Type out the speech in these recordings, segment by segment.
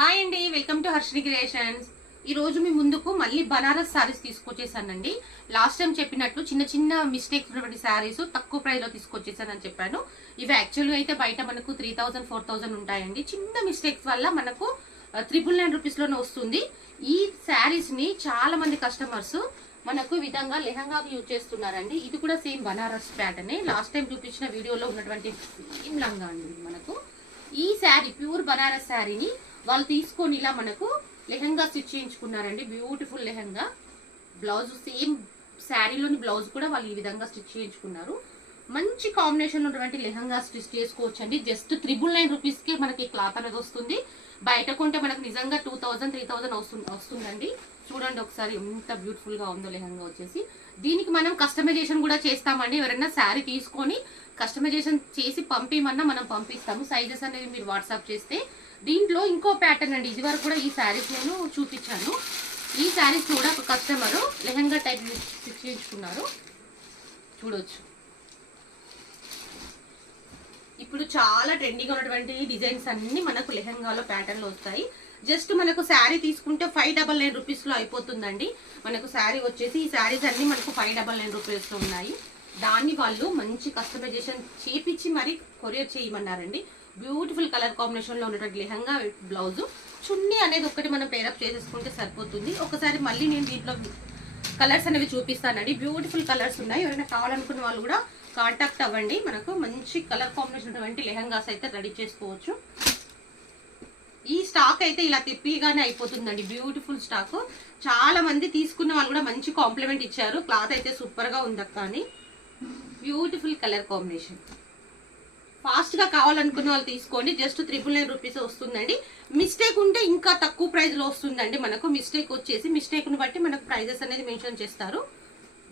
Hi అండి, welcome to Harshini creations. ఈ రోజు మీ ముందుకు మళ్ళీ బనారస్ సారీస్ తీసుకొచ్చేసానండి. లాస్ట్ టైం చెప్పినట్లు చిన్న చిన్న మిస్టేక్స్ ఉన్నటువంటి సారీస్ తక్కువ ప్రైస్ లో తీసుకొచ్చేసానని చెప్పాను. ఇవి యాక్చువల్గా అయితే బయట మనకు 3000 4000 ఉంటాయండి. చిన్న మిస్టేక్స్ వల్ల మనకు 999 రూపీస్ లోనే వస్తుంది. ఈ సారీస్ ని చాలా మంది కస్టమర్స్ మనకు విధంగా లెహంగాకి యూజ్ చేస్తున్నారండి. ఇది కూడా same Banaras pattern. Last time చూపించిన వీడియోలో ఉన్నటువంటి సేమ్ లంగా అండి. మనకు ఈ శారీ ప్యూర్ బనారస్ శారీని వాళ్ళు తీసుకొని ఇలా మనకు లెహంగా స్టిచ్ చేయించుకున్నారండి. బ్యూటిఫుల్ లెహంగా. బ్లౌజ్ సేమ్ శారీలోని బ్లౌజ్ కూడా వాళ్ళు ఈ విధంగా స్టిచ్ చేయించుకున్నారు. మంచి కాంబినేషన్ ఉన్నటువంటి లెహంగా స్టిచ్ చేసుకోవచ్చు అండి. జస్ట్ 999 రూపీస్ కి మనకి క్లాత్ అనేది వస్తుంది. బయట కొంటే మనకు నిజంగా 2000 3000 వస్తుందండి. చూడండి ఒకసారి ఎంత బ్యూటిఫుల్ గా ఉందో లెహంగా వచ్చేసి. దీనికి మనం కస్టమైజేషన్ కూడా చేస్తామండి. ఎవరైనా శారీ తీసుకొని కస్టమైజేషన్ చేసి పంపిమన్నా మనం పంపిస్తాము. సైజెస్ అనేది మీరు వాట్సాప్ చేస్తే. దీంట్లో ఇంకో ప్యాటర్న్ అండి. ఇది వరకు కూడా ఈ శారీస్ నేను చూపించాను. ఈ శారీస్ కూడా ఒక కస్టమర్ లెహంగా టైప్ స్టిచ్ చేయించుకున్నారు. చూడొచ్చు. ఇప్పుడు చాలా ట్రెండింగ్ ఉన్నటువంటి డిజైన్స్ అన్ని మనకు లెహంగాలో ప్యాటర్న్ లో వస్తాయి. జస్ట్ మనకు శారీ తీసుకుంటే 599 రూపీస్ లో అయిపోతుందండి. మనకు శారీ వచ్చేసి ఈ శారీస్ అన్ని మనకు 599 రూపీస్ లో ఉన్నాయి. దాన్ని వాళ్ళు మంచి కస్టమైజేషన్ చేపించి మరి కొరియర్ చేయమన్నారండి. బ్యూటిఫుల్ కలర్ కాంబినేషన్ లో ఉన్నటువంటి లెహంగా బ్లౌజ్, చున్నీ అనేది ఒకటి మనం పేరప్ చేసేసుకుంటే సరిపోతుంది. ఒకసారి మళ్ళీ నేను దీంట్లో కలర్స్ అనేవి చూపిస్తానండి. బ్యూటిఫుల్ కలర్స్ ఉన్నాయి. ఎవరైనా కావాలనుకున్న వాళ్ళు కూడా కాంటాక్ట్ అవ్వండి. మనకు మంచి కలర్ కాంబినేషన్ ఉన్నటువంటి లెహంగాస్ అయితే రెడీ చేసుకోవచ్చు. ఈ స్టాక్ అయితే ఇలా తెప్పిగానే అయిపోతుందండి. Beautiful stock. చాలా మంది తీసుకున్న వాళ్ళు కూడా మంచి కాంప్లిమెంట్ ఇచ్చారు. క్లాత్ అయితే సూపర్ గా ఉంది అక్క అని. Beautiful colour combination. ఫాస్ట్ గా కావాలనుకున్న వాళ్ళు తీసుకోండి. జస్ట్ 999 రూపీస్ వస్తుందండి. మిస్టేక్ ఉంటే ఇంకా తక్కువ ప్రైస్ లో వస్తుందండి. మనకు మిస్టేక్ వచ్చేసి మిస్టేక్ ని బట్టి మనకు ప్రైజెస్ అనేది మెన్షన్ చేస్తారు.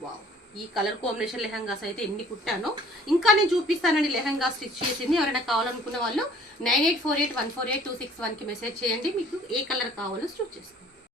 వావ్, ఈ కలర్ కాంబినేషన్ లెహంగాస్ అయితే ఎన్ని కుట్టానో ఇంకా నేను చూపిస్తానండి. లెహంగా స్టిచ్ చేసింది. ఎవరైనా కావాలనుకున్న వాళ్ళు 9848148261 కి మెసేజ్ చేయండి. మీకు ఏ కలర్ కావాలో చూస్ చేసుకోండి.